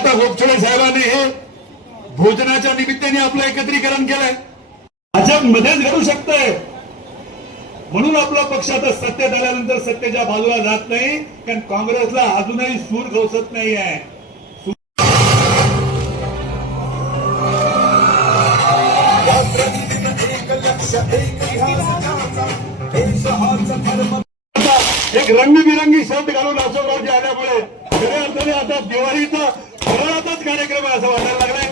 आता गोपछडे साहेबांनी हे भोजनाच्या निमित्ताने आपलं एकत्रीकरण केलंय. भाजप मध्येच घडू शकतंय म्हणून आपला पक्ष आता सत्तेत आल्यानंतर सत्तेच्या बाजूला जात नाही, कारण काँग्रेसला अजूनही सूर गवसत नाही आहे. एक रंगबिरंगी शर्ट घालून राष्ट्रवादी आल्यामुळे खऱ्या अर्थाने आता दिवाळीचा फराळाचाच कार्यक्रम आहे असं वाटायला लागलाय.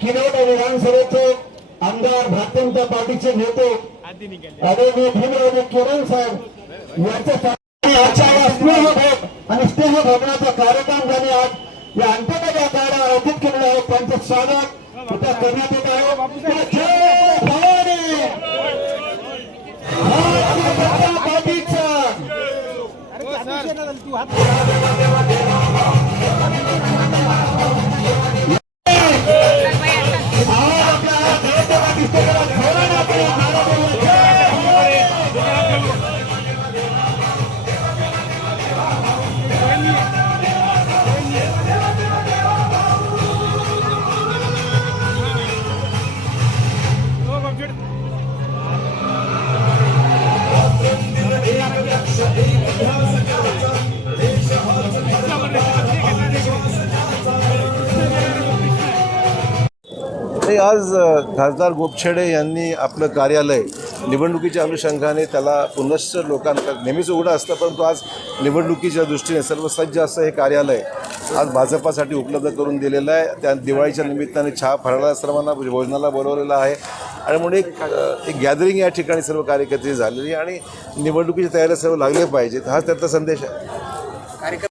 किनवट विधानसभेचे आमदार भारतीय जनता पार्टीचे नेते आदरणीय भीमराव किरण साहेब यांच्या आणि स्नेहभोजनाचा कार्यक्रम झाले. आज या अंत्यकार्य कार्य आयोजित केलेलं आहे. त्यांचं स्वागत इथं करण्यात येत आहे. जय भवानी भारतीय जनता पार्टीचा आज खासदार गोपछडे यांनी आपलं कार्यालय निवडणुकीच्या अनुषंगाने त्याला पुनश्च लोकांना नेहमीच उघडं असतं, परंतु आज निवडणुकीच्या दृष्टीने सर्व सज्ज असं हे कार्यालय आज भाजपासाठी उपलब्ध करून दिलेलं आहे. त्या दिवाळीच्या निमित्ताने चहा फराळा सर्वांना भोजनाला बोलवलेलं आहे आणि म्हणून एक गॅदरिंग या ठिकाणी सर्व कार्यकर्ते झालेली आणि निवडणुकीची तयारी सर्व लागले पाहिजेत, हाच त्याचा संदेश आहे.